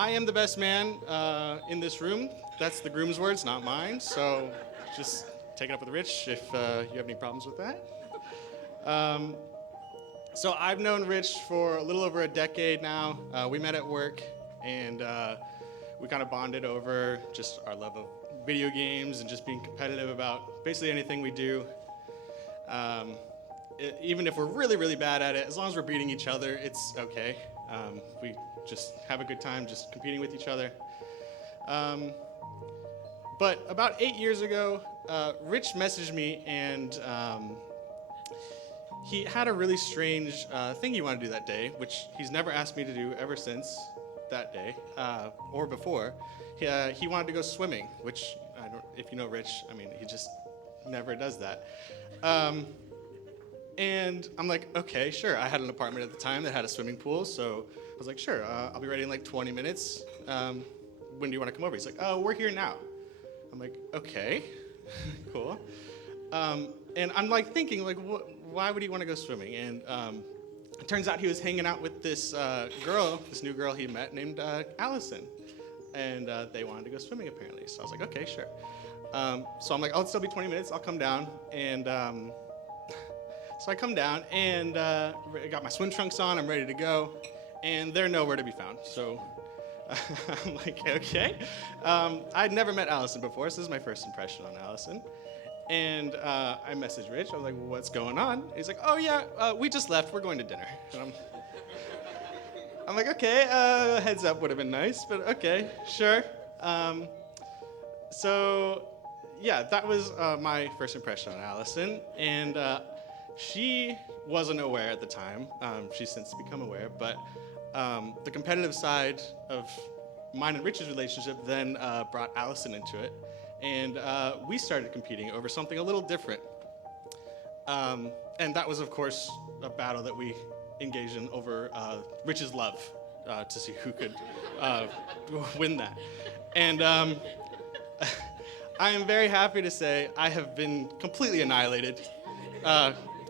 I am the best man in this room. That's the groom's words, not mine. So just take it up with Rich if you have any problems with that. Um, so I've known Rich for a little over a decade now. We met at work, and we kind of bonded over just our love of video games and just being competitive about basically anything we do. Um, Even if we're really, really bad at it, as long as we're beating each other, it's okay. We just have a good time just competing with each other. But about 8 years ago, Rich messaged me, and he had a really strange thing he wanted to do that day, which he's never asked me to do ever since that day or before. He wanted to go swimming, which I don't. If you know Rich, I mean, he just never does that. And I'm like, okay, sure. I had an apartment at the time that had a swimming pool, so I was like, sure, I'll be ready in like 20 minutes. When do you want to come over? He's like, oh, we're here now. I'm like, okay, cool. And I'm like thinking, like, why would he want to go swimming? And it turns out he was hanging out with this girl, this new girl he met named Allison. And they wanted to go swimming apparently. So I was like, okay, sure. So I'm like, oh, it'll still be 20 minutes. I'll come down. And so I come down and I got my swim trunks on. I'm ready to go. And they're nowhere to be found. So I'm like, okay. I'd never met Allison before, so this is my first impression on Allison. And I messaged Rich. I was like, well, what's going on? He's like, oh, yeah, we just left. We're going to dinner. And I'm like, okay, heads up would have been nice, but okay, sure. So, yeah, that was my first impression on Allison. And she wasn't aware at the time. She's since become aware, but the competitive side of mine and Rich's relationship then brought Allison into it, and we started competing over something a little different. And that was, of course, a battle that we engaged in over Rich's love to see who could win that. And I am very happy to say I have been completely annihilated.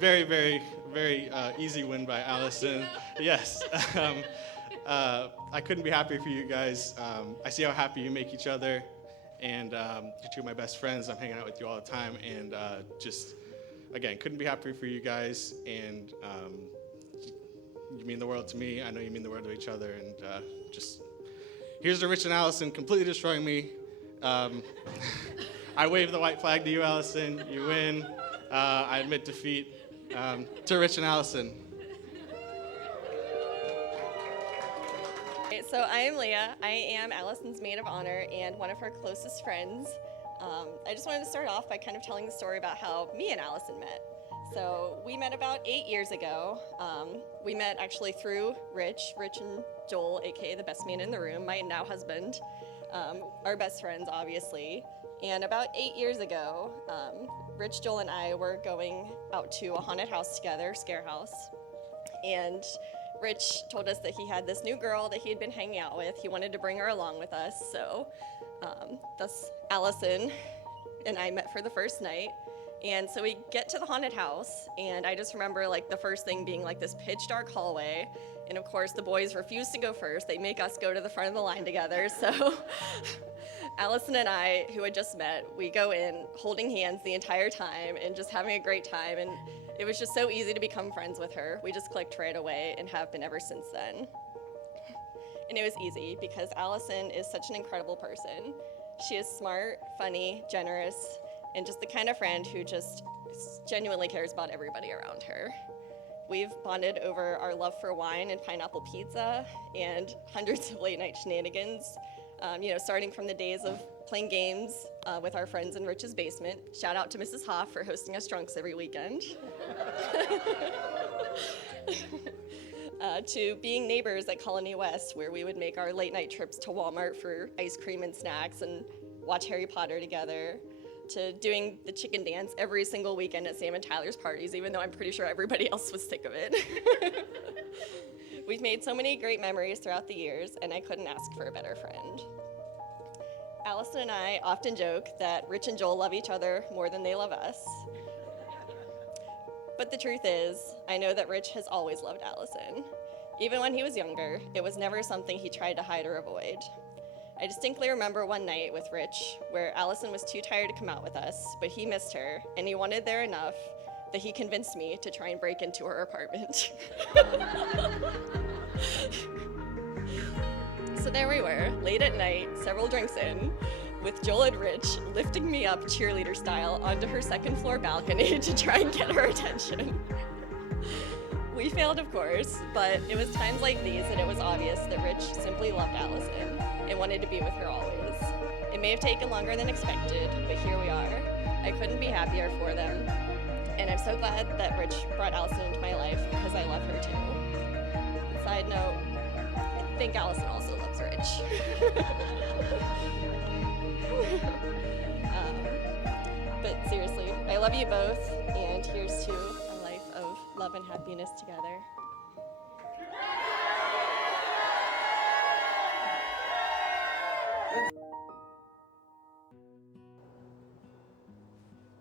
Very, very, very easy win by Allison. Yes. I couldn't be happier for you guys. I see how happy you make each other, and you're two of my best friends. I'm hanging out with you all the time, and just, again, couldn't be happier for you guys, and you mean the world to me. I know you mean the world to each other, and just, here's to Rich and Allison completely destroying me. I wave the white flag to you, Allison. You win. I admit defeat. To Rich and Allison. So I am Leah. I am Allison's maid of honor and one of her closest friends. I just wanted to start off by kind of telling the story about how me and Allison met. So we met about 8 years ago. We met actually through Rich and Joel, aka the best man in the room, my now husband, our best friends, obviously. And about 8 years ago, Rich, Joel, and I were going out to a haunted house together, Scare House. And Rich told us that he had this new girl that he had been hanging out with. He wanted to bring her along with us. So thus Allison and I met for the first night. And so we get to the haunted house, and I just remember like the first thing being like this pitch dark hallway. And of course the boys refuse to go first. They make us go to the front of the line together. So Allison and I, who had just met, we go in holding hands the entire time and just having a great time. And it was just so easy to become friends with her. We just clicked right away and have been ever since then. And it was easy because Allison is such an incredible person. She is smart, funny, generous, and just the kind of friend who just genuinely cares about everybody around her. We've bonded over our love for wine and pineapple pizza and hundreds of late night shenanigans. Starting from the days of playing games with our friends in Rich's basement. Shout out to Mrs. Hoff for hosting us drunks every weekend. To being neighbors at Colony West, where we would make our late night trips to Walmart for ice cream and snacks and watch Harry Potter together. To doing the chicken dance every single weekend at Sam and Tyler's parties, even though I'm pretty sure everybody else was sick of it. We've made so many great memories throughout the years, and I couldn't ask for a better friend. Allison and I often joke that Rich and Joel love each other more than they love us. But the truth is, I know that Rich has always loved Allison. Even when he was younger, it was never something he tried to hide or avoid. I distinctly remember one night with Rich where Allison was too tired to come out with us, but he missed her, and he wanted there enough that he convinced me to try and break into her apartment. So there we were, late at night, several drinks in, with Joel and Rich lifting me up cheerleader style onto her second floor balcony to try and get her attention. We failed, of course, but it was times like these that it was obvious that Rich simply loved Allison and wanted to be with her always. It may have taken longer than expected, but here we are. I couldn't be happier for them, and I'm so glad that Rich brought Allison into my life because I love her too. Side note, I think Allison also loves Rich. But seriously, I love you both, and here's to a life of love and happiness together.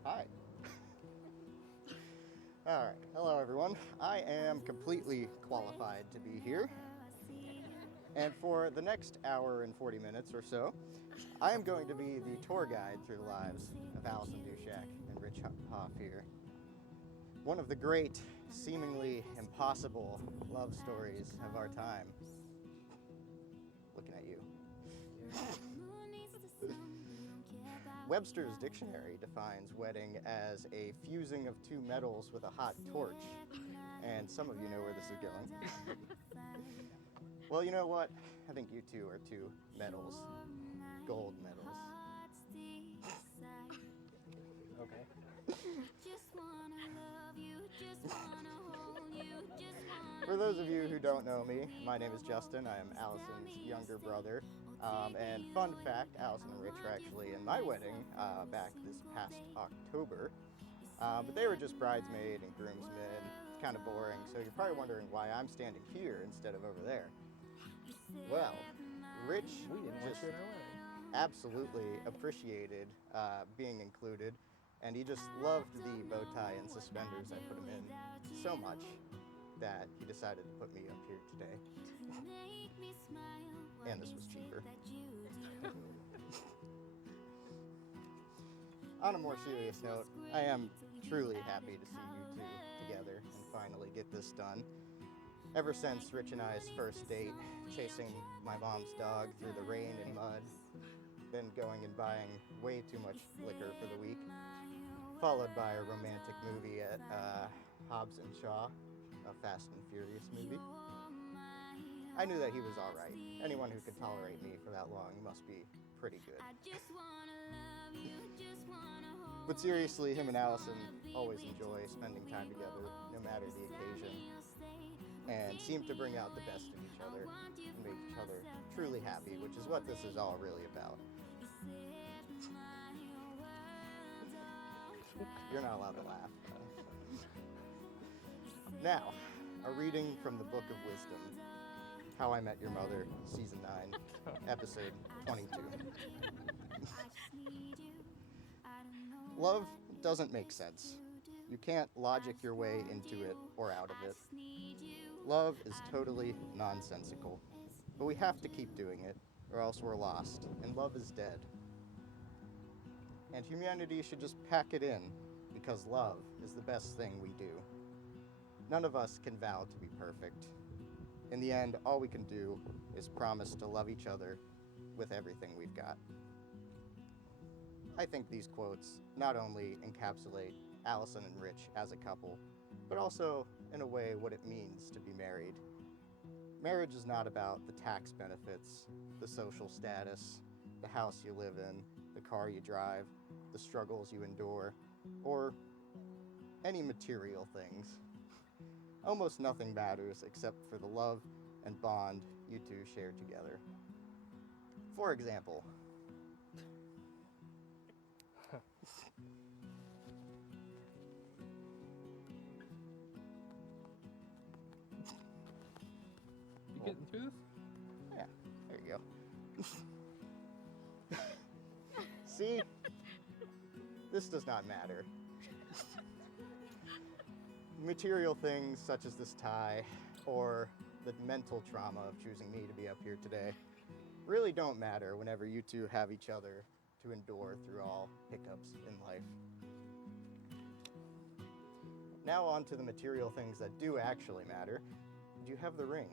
Hi. All right. Hello, everyone. I am completely qualified to be here. And for the next hour and 40 minutes or so, I am going to be the tour guide through the lives of Allison Dushak and Rich Hoff here. One of the great, seemingly impossible love stories of our time. Looking at you. Webster's dictionary defines wedding as a fusing of two metals with a hot torch. And some of you know where this is going. Well, you know what? I think you two are two metals. Gold medals. Okay. For those of you who don't know me, my name is Justin. I am Allison's younger brother. And fun fact, Allison and Rich were actually in my wedding back this past October. But they were just bridesmaid and groomsmen. Kind of boring. So you're probably wondering why I'm standing here instead of over there. Well, Rich just absolutely appreciated being included, and he just loved the bow tie and suspenders I put him in so much that he decided to put me up here today. And this was cheaper. On a more serious note, I am truly happy to see you two together and finally get this done. Ever since Rich and I's first date, chasing my mom's dog through the rain and mud, then going and buying way too much liquor for the week, followed by a romantic movie at Hobbs and Shaw, a Fast and Furious movie. I knew that he was all right. Anyone who could tolerate me for that long must be pretty good. But seriously, him and Allison always enjoy spending time together, no matter the occasion, and seem to bring out the best in each other and make each other truly happy, which is what this is all really about. You're not allowed to laugh. Now, a reading from the Book of Wisdom, How I Met Your Mother, Season 9, Episode 22. Love doesn't make sense. You can't logic your way into it or out of it. Love is totally nonsensical, but we have to keep doing it, or else we're lost, and love is dead. And humanity should just pack it in, because love is the best thing we do. None of us can vow to be perfect. In the end, all we can do is promise to love each other with everything we've got. I think these quotes not only encapsulate Allison and Rich as a couple, but also, in a way, what it means to be married. Marriage is not about the tax benefits, the social status, the house you live in, the car you drive, the struggles you endure, or any material things. Almost nothing matters except for the love and bond you two share together. For example, You getting through this? yeah, there you go. See? This does not matter. Material things such as this tie, or the mental trauma of choosing me to be up here today really don't matter whenever you two have each other to endure through all hiccups in life. Now on to the material things that do actually matter. Do you have the rings?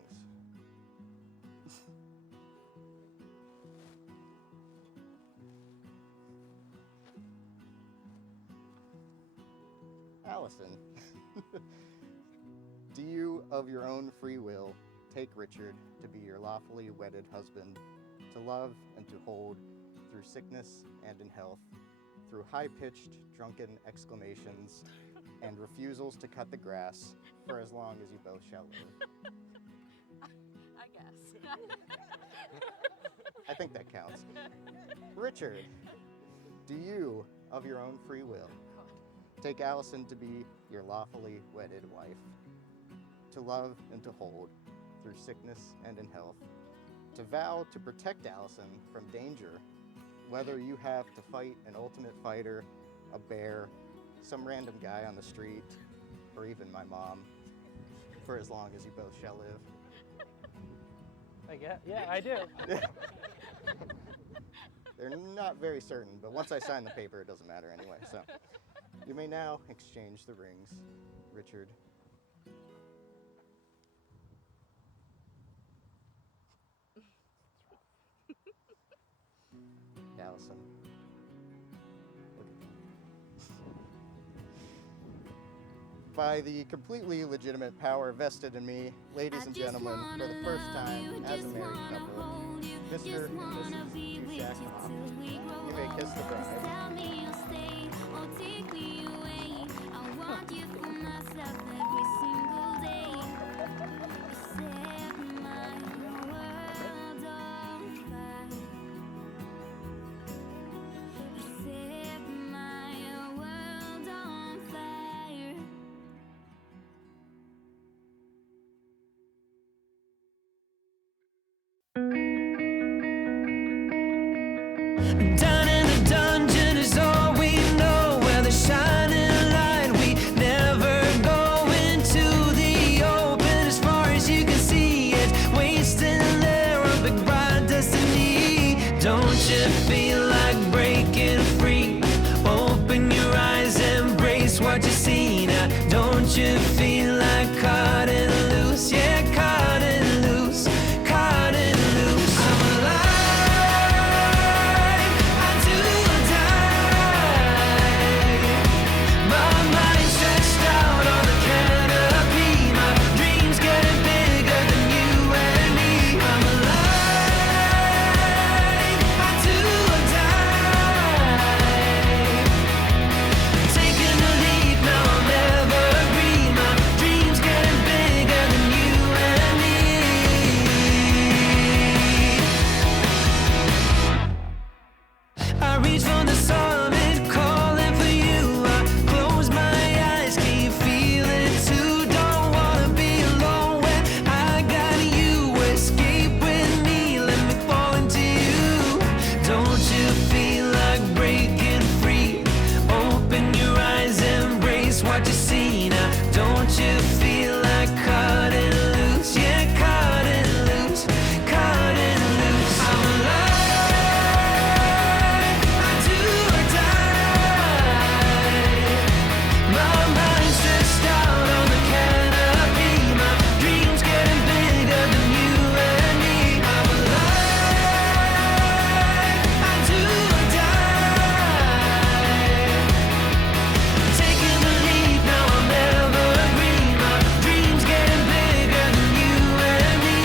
Allison, do you, of your own free will, take Richard to be your lawfully wedded husband, to love and to hold through sickness and in health, through high-pitched, drunken exclamations and refusals to cut the grass for as long as you both shall live? I guess. I think that counts. Richard, do you, of your own free will, take Allison to be your lawfully wedded wife, to love and to hold through sickness and in health, to vow to protect Allison from danger, whether you have to fight an ultimate fighter, a bear, some random guy on the street, or even my mom, for as long as you both shall live? I guess. Yeah, I do. They're not very certain, but once I sign the paper, it doesn't matter anyway, so. You may now exchange the rings, Richard. Allison. Look at me. By the completely legitimate power vested in me, ladies and gentlemen, for the first time as a married couple, Mr. and Mrs. Dushak Hoff, you may kiss the bride. Down in the dungeon is all we know, where the shining light, we never go into the open. As far as you can see it, wasting there on big bright destiny. Don't you feel like breaking free? Open your eyes, embrace what you see now. Don't you feel like cutting loose? Yeah, cutting loose, cutting loose. I'm alive. What you see now, don't you feel like cutting loose? Yeah, cutting loose, cutting loose. I'm alive, I do or die. My mind's stretched out on the canopy. My dreams getting bigger than you and me. I'm alive, I do or die. Taking the lead, now I'll never agree. My dreams getting bigger than you and me.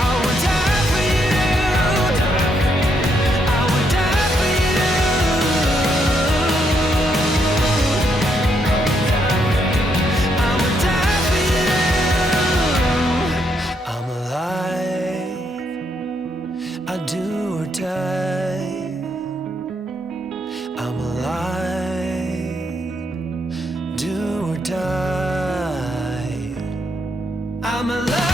I would die for you. I would die for you. I would die for you. I'm alive. I do or die. I'm alive, do or die. I'm alive.